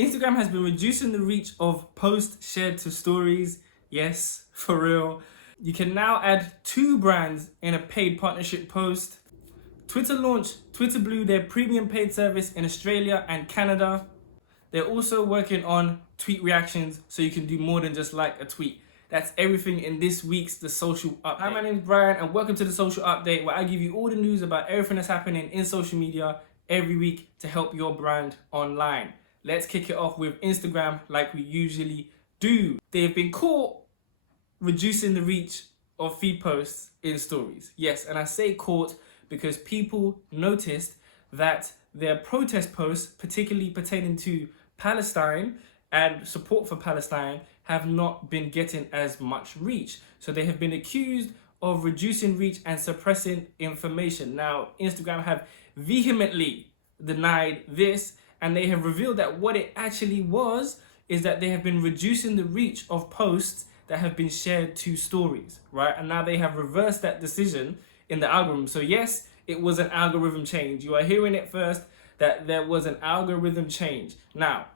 Instagram has been reducing the reach of posts shared to stories. Yes, for real. You can now add 2 brands in a paid partnership post. Twitter launched Twitter Blue, their premium paid service in Australia and Canada. They're also working on tweet reactions, so you can do more than just like a tweet. That's everything in this week's The Social Update. Hi, my name is Brian, and welcome to The Social Update, where I give you all the news about everything that's happening in social media every week to help your brand online. Let's kick it off with Instagram like we usually do. They've been caught reducing the reach of feed posts in stories. Yes, and I say caught because people noticed that their protest posts, particularly pertaining to Palestine and support for Palestine, have not been getting as much reach. So they have been accused of reducing reach and suppressing information. Now, Instagram have vehemently denied this, and they have revealed that what it actually was is that they have been reducing the reach of posts that have been shared to stories, right? And now they have reversed that decision in the algorithm. So yes, it was an algorithm change. You are hearing it first, that there was an algorithm change. Now,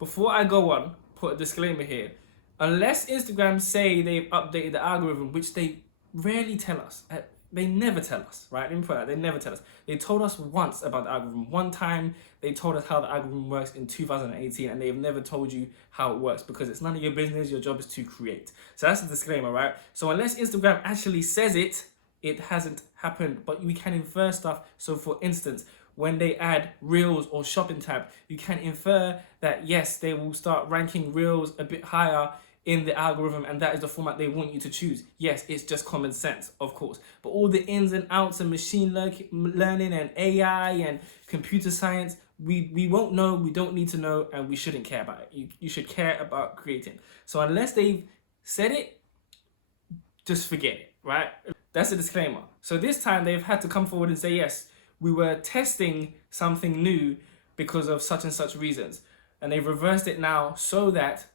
before I go on, put a disclaimer here. Unless Instagram say they've updated the algorithm, which they rarely tell us. They never tell us, right? Let me put that. They never tell us. They told us once about the algorithm. One time, they told us how the algorithm works in 2018, and they have never told you how it works because it's none of your business. Your job is to create. So that's the disclaimer, right? So unless Instagram actually says it, it hasn't happened, but we can infer stuff. So for instance, when they add Reels or Shopping tab, you can infer that yes, they will start ranking Reels a bit higher in the algorithm, and that is the format they want you to choose. Yes, it's just common sense, of course. But all the ins and outs of machine learning and AI and computer science, we won't know, we don't need to know, and we shouldn't care about it. You should care about creating. So unless they've said it, just forget it, right? That's a disclaimer. So this time they've had to come forward and say, yes, we were testing something new because of such and such reasons. And they've reversed it now so that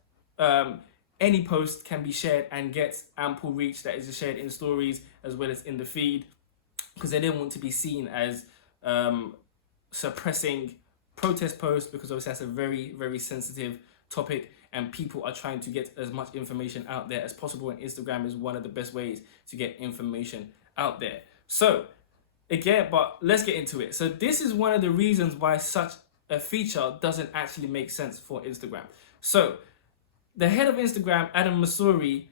any post can be shared and gets ample reach that is shared in stories as well as in the feed, because they didn't want to be seen as suppressing protest posts, because obviously that's a very, very sensitive topic and people are trying to get as much information out there as possible, and Instagram is one of the best ways to get information out there. So again, but let's get into it. So this is one of the reasons why such a feature doesn't actually make sense for Instagram. So the head of Instagram, Adam Masuri,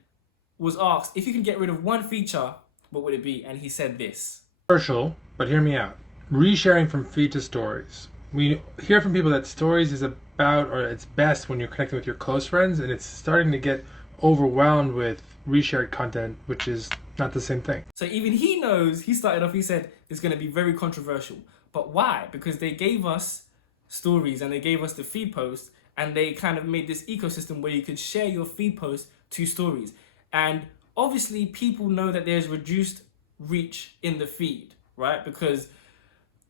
was asked if you can get rid of one feature, what would it be? And he said this. Controversial, but hear me out. Resharing from feed to stories. We hear from people that stories is about, or it's best when you're connecting with your close friends, and it's starting to get overwhelmed with reshared content, which is not the same thing. So even he knows, he started off, he said it's going to be very controversial. But why? Because they gave us stories and they gave us the feed post, and they kind of made this ecosystem where you could share your feed post to stories. And obviously people know that there's reduced reach in the feed, right? Because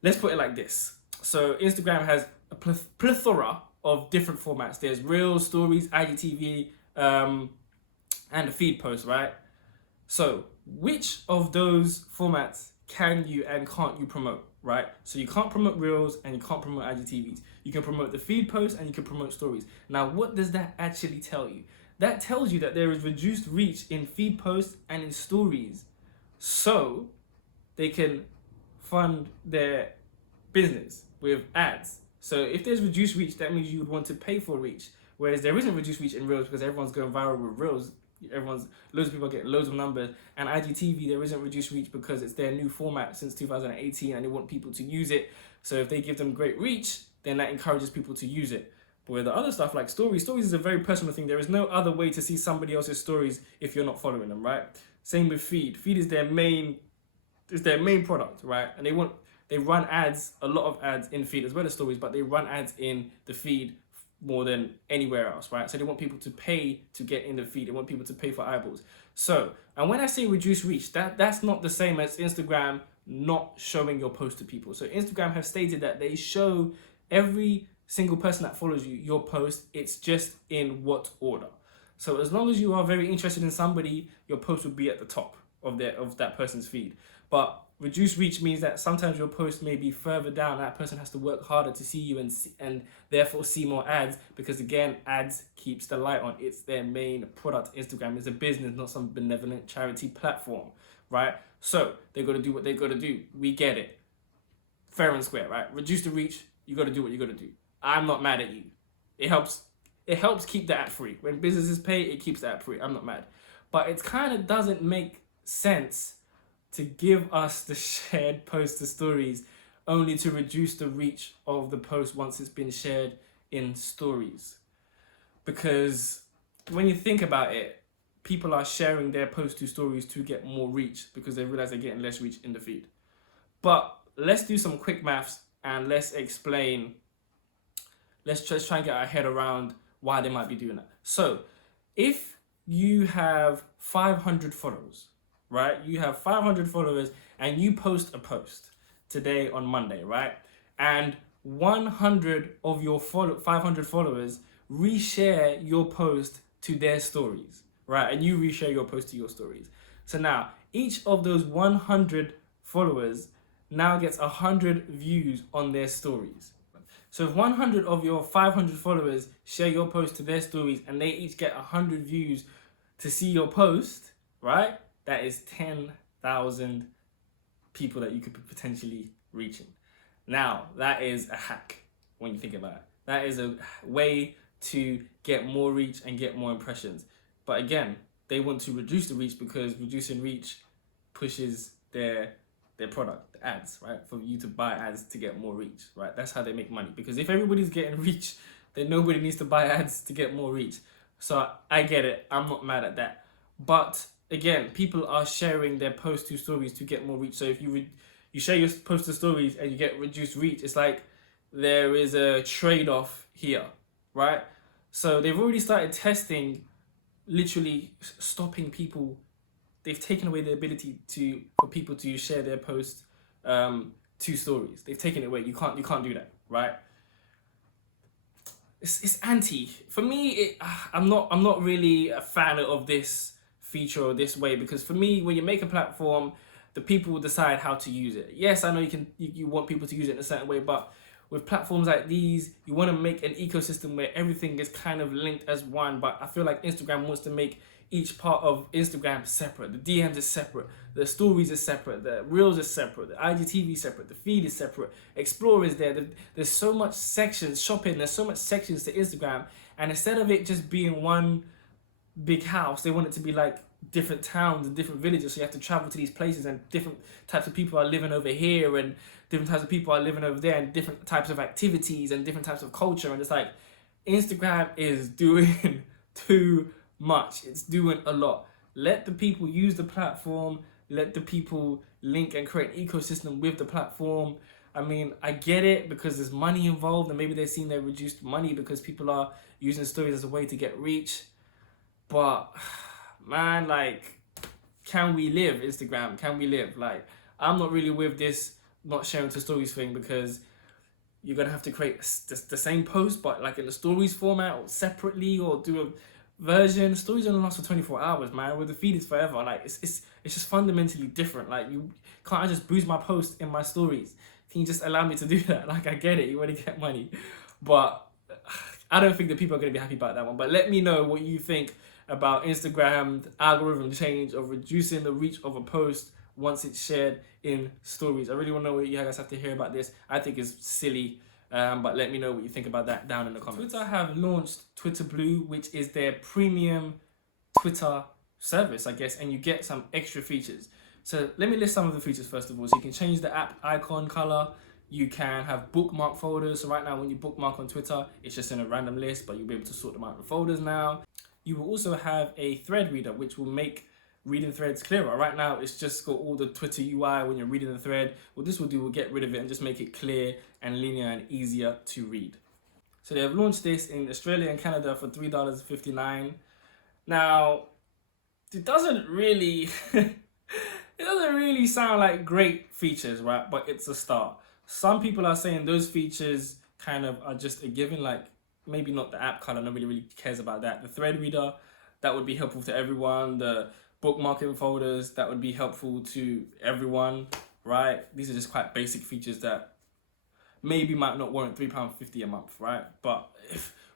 let's put it like this. So Instagram has a plethora of different formats. There's Reels, Stories, IGTV, and a feed post, right? So which of those formats can you and can't you promote, right? So you can't promote Reels and you can't promote IGTVs. You can promote the feed post and you can promote stories. Now, what does that actually tell you? That tells you that there is reduced reach in feed posts and in stories, so they can fund their business with ads. So if there's reduced reach, that means you would want to pay for reach. Whereas there isn't reduced reach in Reels because everyone's going viral with Reels. Loads of people get loads of numbers. And IGTV, there isn't reduced reach because it's their new format since 2018 and they want people to use it. So if they give them great reach, then that encourages people to use it. But with the other stuff like stories is a very personal thing. There is no other way to see somebody else's stories if you're not following them, right? Same with feed. Feed is their main product, right? And they run ads, a lot of ads in feed as well as stories, but they run ads in the feed more than anywhere else, right? So they want people to pay to get in the feed. They want people to pay for eyeballs. So, and when I say reduce reach, that's not the same as Instagram not showing your post to people. So Instagram have stated that they show every single person that follows you your post. It's just in what order. So as long as you are very interested in somebody, your post will be at the top of that person's feed. But Reduced reach means that sometimes your post may be further down. That person has to work harder to see you and therefore see more ads, because again, ads keeps the light on. It's their main product. Instagram is a business, not some benevolent charity platform, right? So they got to do what they got to do. We get it. Fair and square, right? Reduce the reach. You got to do what you got to do. I'm not mad at you. It helps. It helps keep the app free. When businesses pay, it keeps the app free. I'm not mad. But it kind of doesn't make sense to give us the shared post to stories only to reduce the reach of the post once it's been shared in stories. Because when you think about it, people are sharing their post to stories to get more reach because they realize they're getting less reach in the feed. But let's do some quick maths and let's explain, let's just try and get our head around why they might be doing that. So if you have 500 followers, right? You have 500 followers and you post a post today on Monday, right? And 100 of your 500 followers reshare your post to their stories, right? And you reshare your post to your stories. So now each of those 100 followers now gets 100 views on their stories. So if 100 of your 500 followers share your post to their stories and they each get 100 views to see your post, right? That is 10,000 people that you could be potentially reaching. Now, that is a hack when you think about it. That is a way to get more reach and get more impressions. But again, they want to reduce the reach because reducing reach pushes their product, the ads, right? For you to buy ads to get more reach, right? That's how they make money. Because if everybody's getting reach, then nobody needs to buy ads to get more reach. So I get it. I'm not mad at that. But again, people are sharing their post to stories to get more reach. So if you share your post to stories and you get reduced reach, it's like there is a trade-off here, right? So they've already started testing, literally stopping people. They've taken away the ability for people to share their posts to stories. They've taken it away. You can't do that, right? It's anti. For me, I'm not really a fan of this feature or this way, because for me, when you make a platform, the people will decide how to use it. Yes, I know you want people to use it in a certain way, but with platforms like these, you want to make an ecosystem where everything is kind of linked as one. But I feel like Instagram wants to make each part of Instagram separate. The DMs is separate, the stories is separate, the Reels is separate, the IGTV is separate, the feed is separate, Explore is there. There's so much sections, shopping, there's so much sections to Instagram. And instead of it just being one big house, they want it to be like different towns and different villages. So you have to travel to these places and different types of people are living over here and different types of people are living over there and different types of activities and different types of culture. And it's like, Instagram is doing too much. It's doing a lot. Let the people use the platform. Let the people link and create an ecosystem with the platform. I mean, I get it because there's money involved and maybe they're seeing their reduced money because people are using stories as a way to get reach. But man, like, can we live, Instagram? Can we live? Like, I'm not really with this not sharing to stories thing, because you're gonna have to create the same post but like in the stories format or separately, or do a version. Stories only last for 24 hours, man. With the feed is forever. Like, it's just fundamentally different. Like, you can't I just boost my post in my stories? Can you just allow me to do that? Like, I get it, you want to get money, but I don't think that people are going to be happy about that one. But let me know what you think about Instagram's algorithm change of reducing the reach of a post once it's shared in stories. I really want to know what you guys have to hear about this. I think it's silly, but let me know what you think about that down in the comments. Twitter have launched Twitter Blue, which is their premium Twitter service, I guess, and you get some extra features. So let me list some of the features first of all. So you can change the app icon color. You can have bookmark folders. So right now when you bookmark on Twitter, it's just in a random list, but you'll be able to sort them out in folders now. You will also have a thread reader, which will make reading threads clearer. Right now, it's just got all the Twitter UI when you're reading the thread. What this will do will get rid of it and just make it clear and linear and easier to read. So they have launched this in Australia and Canada for $3.59. Now, it doesn't really sound like great features, right? But it's a start. Some people are saying those features kind of are just a given, like maybe not the app color, nobody really cares about that. The thread reader, that would be helpful to everyone. The bookmarking folders, that would be helpful to everyone, right? These are just quite basic features that maybe might not warrant £3.50 a month, right? But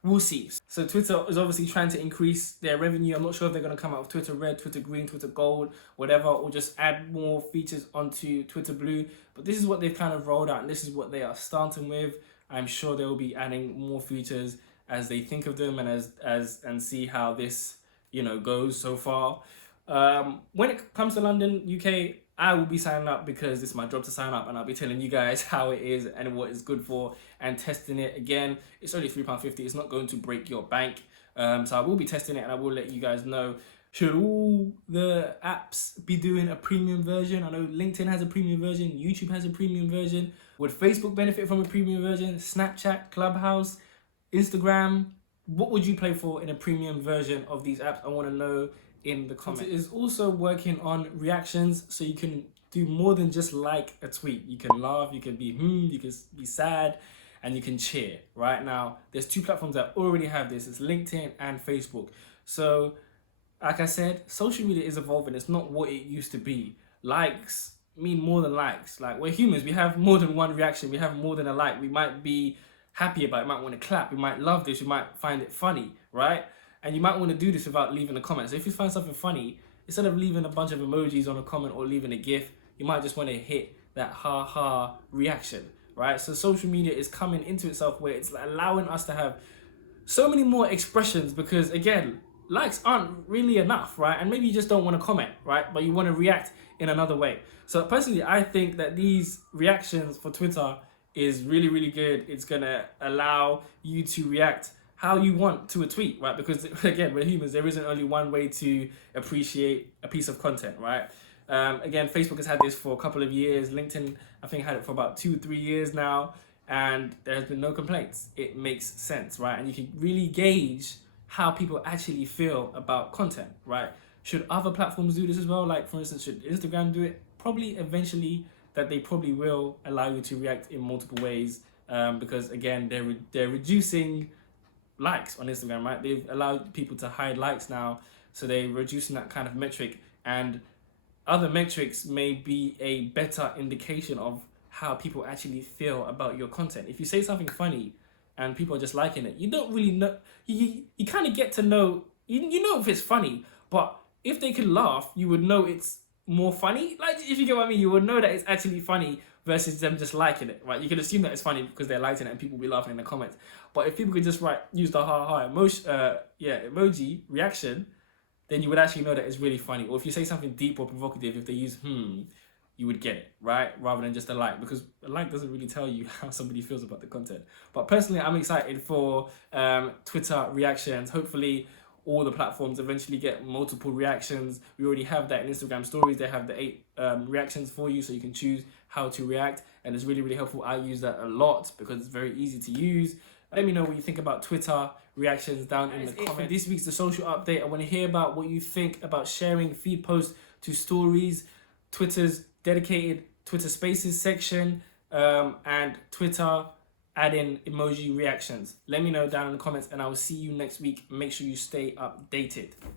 we'll see. So Twitter is obviously trying to increase their revenue. I'm not sure if they're going to come out with Twitter Red, Twitter Green, Twitter Gold, whatever, or just add more features onto Twitter Blue. But this is what they've kind of rolled out, and this is what they are starting with. I'm sure they will be adding more features as they think of them, and and see how this goes so far. When it comes to London, UK, I will be signing up because it's my job to sign up, and I'll be telling you guys how it is and what it's good for and testing it. Again, it's only £3.50. It's not going to break your bank. So I will be testing it, and I will let you guys know. Should all the apps be doing a premium version? I know LinkedIn has a premium version, YouTube has a premium version. Would Facebook benefit from a premium version? Snapchat, Clubhouse, Instagram? What would you pay for in a premium version of these apps? I want to know in the comments. It is also working on reactions, so you can do more than just like a tweet. You can laugh, you can be you can be sad, and you can cheer. Right now, there's two platforms that already have this. It's LinkedIn and Facebook. So, like I said, social media is evolving. It's not what it used to be. Likes mean more than likes. Like, we're humans. We have more than one reaction. We have more than a like. We might be happy about it. We might want to clap. We might love this. We might find it funny, right? And you might want to do this without leaving a comment. So if you find something funny, instead of leaving a bunch of emojis on a comment or leaving a GIF, you might just want to hit that ha reaction, right? So social media is coming into itself where it's allowing us to have so many more expressions, because again, likes aren't really enough, right? And maybe you just don't want to comment, right? But you want to react in another way. So personally, I think that these reactions for Twitter is really, really good. It's going to allow you to react how you want to a tweet, right? Because again, we're humans. There isn't only one way to appreciate a piece of content, right? Again, Facebook has had this for a couple of years. LinkedIn, I think, had it for about 2-3 years now, and there has been no complaints. It makes sense, right? And you can really gauge how people actually feel about content, right? Should other platforms do this as well? Like, for instance, should Instagram do it? Probably eventually, that they probably will allow you to react in multiple ways, because again, they're reducing likes on Instagram, right? They've allowed people to hide likes now, so they're reducing that kind of metric, and other metrics may be a better indication of how people actually feel about your content. If you say something funny and people are just liking it, you don't really know, you kind of get to know, you know if it's funny, but if they can laugh, you would know it's more funny. Like, if you get what I mean, you would know that it's actually funny versus them just liking it, right? You can assume that it's funny because they're liking it and people will be laughing in the comments. But if people could just use the emoji reaction, then you would actually know that it's really funny. Or if you say something deep or provocative, if they use you would get it, right? Rather than just a like, because a like doesn't really tell you how somebody feels about the content. But personally, I'm excited for Twitter reactions. Hopefully, all the platforms eventually get multiple reactions. We already have that in Instagram stories. They have the 8 reactions for you, so you can choose how to react, and it's really, really helpful. I use that a lot because it's very easy to use. Let me know what you think about Twitter reactions down in the comments. This week's The Social Update. I want to hear about what you think about sharing feed posts to stories, Twitter's dedicated Twitter Spaces section, and Twitter add-in emoji reactions. Let me know down in the comments, and I will see you next week. Make sure you stay updated.